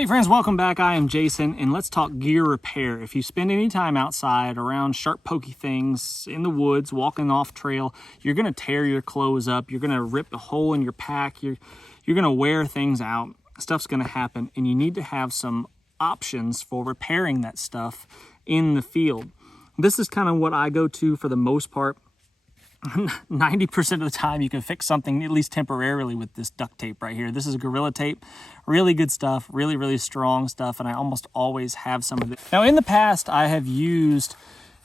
Hey friends, welcome back. I am Jason, and let's talk gear repair. If you spend any time outside around sharp, pokey things, in the woods, walking off trail, you're gonna tear your clothes up. You're gonna rip a hole in your pack. You're gonna wear things out. Stuff's gonna happen, and you need to have some options for repairing that stuff in the field. This is kind of what I go to for the most part. 90% of the time you can fix something at least temporarily with this duct tape right here. This is Gorilla Tape, really good stuff, really strong stuff, and I almost always have some of it. Now in the past I have used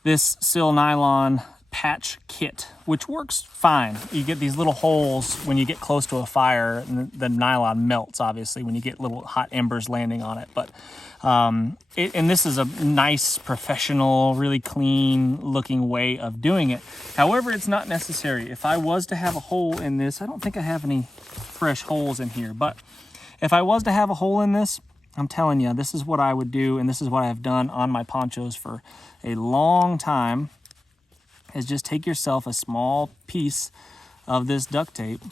this Sil Nylon patch kit, which works fine. You get these little holes when you get close to a fire, and the nylon melts obviously when you get little hot embers landing on it, but and this is a nice, professional, really clean looking way of doing it. However, it's not necessary. If I was to have a hole in this, I don't think I have any fresh holes in here, but if I was to have a hole in this, I'm telling you, this is what I would do, and this is what I've done on my ponchos for a long time, is just take yourself a small piece of this duct tape.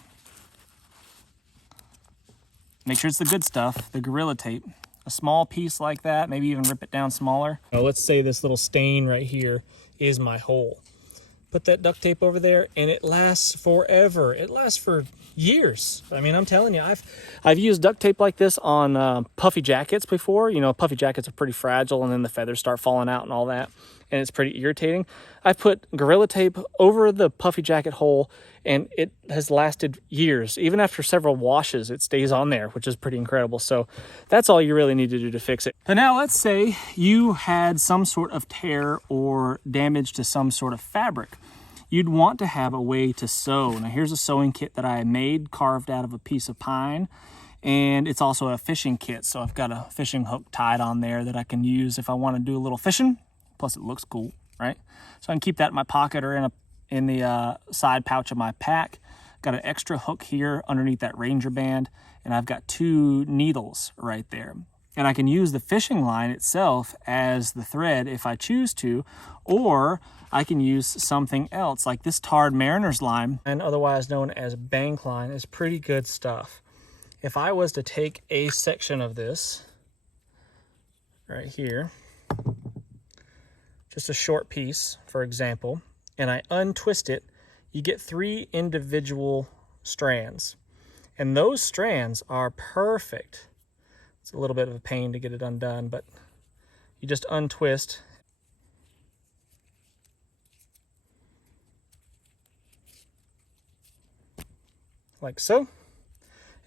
Make sure it's the good stuff, the Gorilla Tape. A small piece like that, maybe even rip it down smaller. Now let's say this little stain right here is my hole. Put that duct tape over there and it lasts forever. It lasts for years. I mean, I'm telling you, I've used duct tape like this on puffy jackets before. You know, puffy jackets are pretty fragile and then the feathers start falling out and all that, and it's pretty irritating. I've put Gorilla Tape over the puffy jacket hole and it has lasted years. Even after several washes, it stays on there, which is pretty incredible. So that's all you really need to do to fix it. But now let's say you had some sort of tear or damage to some sort of fabric. You'd want to have a way to sew. Now here's a sewing kit that I made, carved out of a piece of pine, and it's also a fishing kit. So I've got a fishing hook tied on there that I can use if I want to do a little fishing. Plus it looks cool, right? So I can keep that in my pocket or in the side pouch of my pack. Got an extra hook here underneath that Ranger band, and I've got 2 needles right there. And I can use the fishing line itself as the thread if I choose to, or I can use something else like this tarred mariner's line, and otherwise known as bank line, is pretty good stuff. If I was to take a section of this right here, just a short piece, for example, and I untwist it, you get 3 individual strands. And those strands are perfect. It's a little bit of a pain to get it undone, but you just untwist. Like so.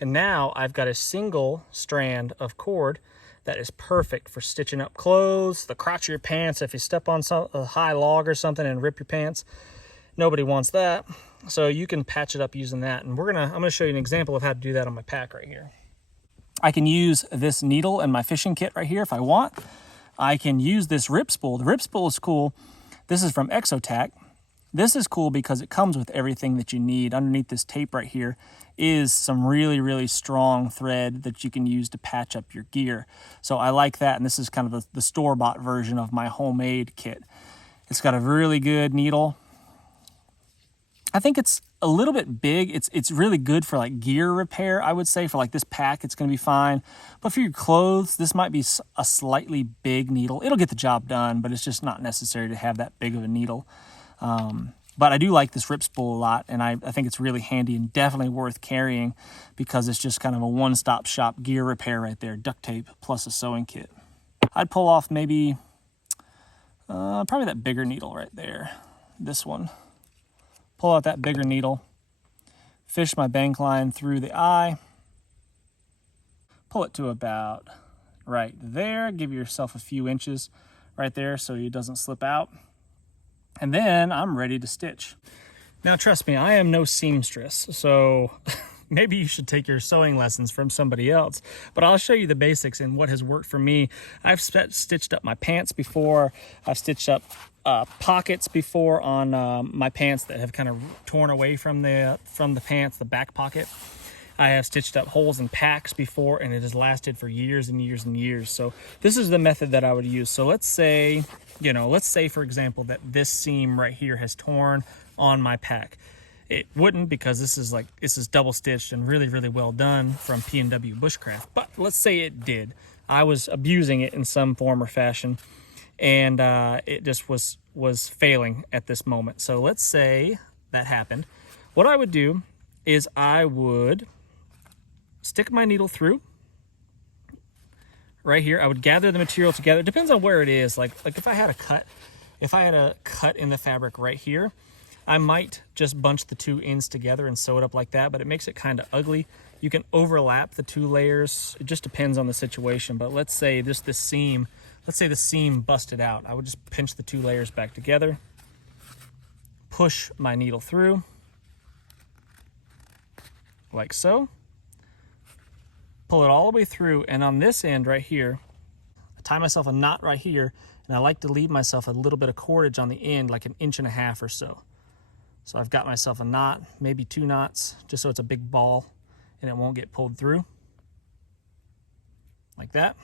And now I've got a single strand of cord that is perfect for stitching up clothes, the crotch of your pants. If you step on a high log or something and rip your pants, nobody wants that. So you can patch it up using that. And I'm gonna show you an example of how to do that on my pack right here. I can use this needle in my fishing kit right here if I want. I can use this rip spool. The rip spool is cool. This is from Exotac. This is cool because it comes with everything that you need. Underneath this tape right here is some really strong thread that you can use to patch up your gear. So I like that, and this is kind of the store-bought version of my homemade kit. It's got a really good needle. I think it's a little bit big. It's really good for like gear repair, I would say. For like this pack, it's going to be fine. But for your clothes, this might be a slightly big needle. It'll get the job done, but it's just not necessary to have that big of a needle. But I do like this rip spool a lot, and I think it's really handy and definitely worth carrying because it's just kind of a one-stop shop gear repair right there. Duct tape plus a sewing kit. I'd pull off maybe probably that bigger needle right there. This one. Pull out that bigger needle, fish my bank line through the eye, pull it to about right there, give yourself a few inches right there so it doesn't slip out, and then I'm ready to stitch. Now trust me, I am no seamstress, so maybe you should take your sewing lessons from somebody else, but I'll show you the basics and what has worked for me. I've stitched up my pants before. I've stitched up pockets before on my pants that have kind of torn away from the pants, the back pocket. I have stitched up holes in packs before, and it has lasted for years and years and years. So this is the method that I would use. So let's say, for example, that this seam right here has torn on my pack. It wouldn't, because this is double stitched and really well done from P&W Bushcraft. But let's say it did. I was abusing it in some form or fashion, and it just was failing at this moment. So let's say that happened. What I would do is I would stick my needle through right here. I would gather the material together. It depends on where it is. Like if I had a cut in the fabric right here, I might just bunch the two ends together and sew it up like that, but it makes it kind of ugly. You can overlap the two layers. It just depends on the situation. But let's say the seam busted out. I would just pinch the two layers back together, push my needle through like so, pull it all the way through, and on this end right here, I tie myself a knot right here, and I like to leave myself a little bit of cordage on the end, like 1.5 inches or so. So I've got myself a knot, maybe 2 knots, just so it's a big ball and it won't get pulled through. Like that.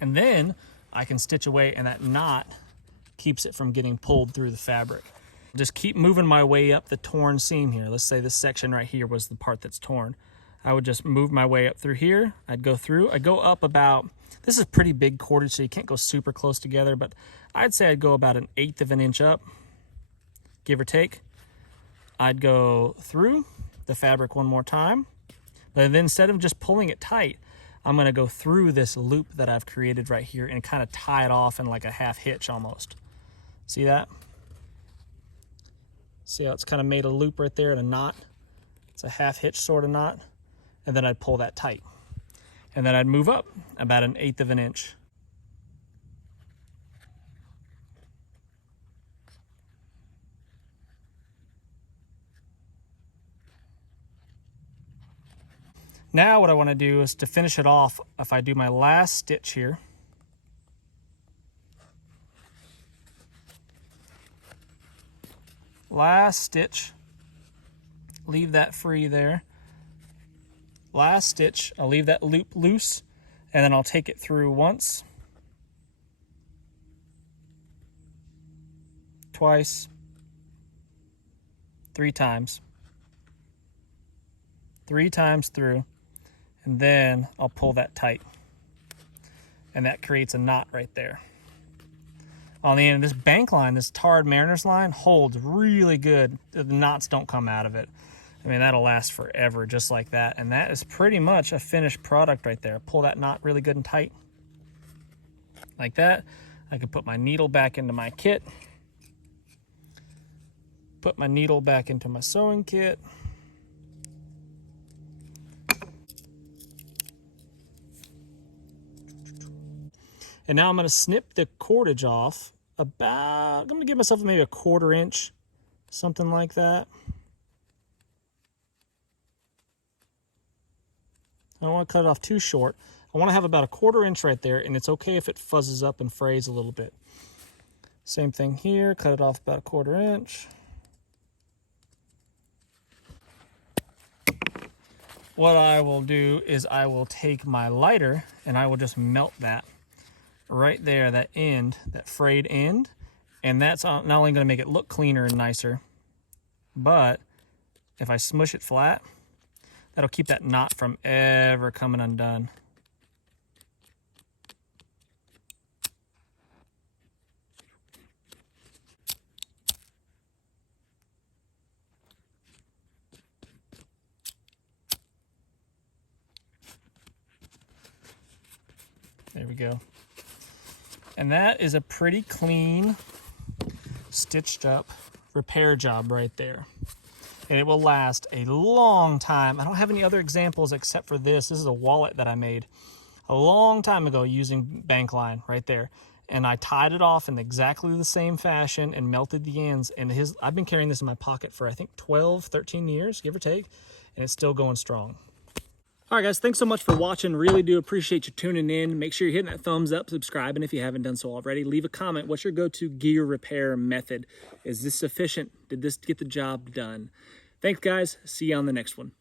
And then I can stitch away, and that knot keeps it from getting pulled through the fabric. Just keep moving my way up the torn seam here. Let's say this section right here was the part that's torn. I would just move my way up through here. I'd go through. I'd go up about, this is pretty big cordage, so you can't go super close together, but I'd say I'd go about 1/8 of an inch up, give or take. I'd go through the fabric one more time, but then instead of just pulling it tight, I'm going to go through this loop that I've created right here and kind of tie it off in like a half hitch almost. See that? See how it's kind of made a loop right there and a knot? It's a half hitch sort of knot. And then I'd pull that tight. And then I'd move up about 1/8 of an inch. Now what I want to do is to finish it off, if I do my last stitch here, last stitch, leave that free there. Last stitch, I'll leave that loop loose, and then I'll take it through once, twice, 3 times. 3 times through, and then I'll pull that tight. And that creates a knot right there. On the end of this bank line, this tarred mariner's line holds really good. The knots don't come out of it. I mean, that'll last forever just like that. And that is pretty much a finished product right there. Pull that knot really good and tight. Like that. I can put my needle back into my kit. Put my needle back into my sewing kit. And now I'm going to snip the cordage off about, I'm going to give myself maybe 1/4 inch, something like that. I don't want to cut it off too short. I want to have about 1/4 inch right there, and it's okay if it fuzzes up and frays a little bit. Same thing here, cut it off about 1/4 inch. What I will do is I will take my lighter and I will just melt that right there, that end, that frayed end. And that's not only going to make it look cleaner and nicer, but if I smush it flat, that'll keep that knot from ever coming undone. There we go. And that is a pretty clean, stitched up repair job right there. And it will last a long time. I don't have any other examples except for this. This is a wallet that I made a long time ago using bank line right there. And I tied it off in exactly the same fashion and melted the ends. And I've been carrying this in my pocket for I think 12, 13 years, give or take. And it's still going strong. All right, guys, thanks so much for watching. Really do appreciate you tuning in. Make sure you're hitting that thumbs up, subscribing if you haven't done so already. Leave a comment. What's your go-to gear repair method? Is this sufficient? Did this get the job done? Thanks, guys. See you on the next one.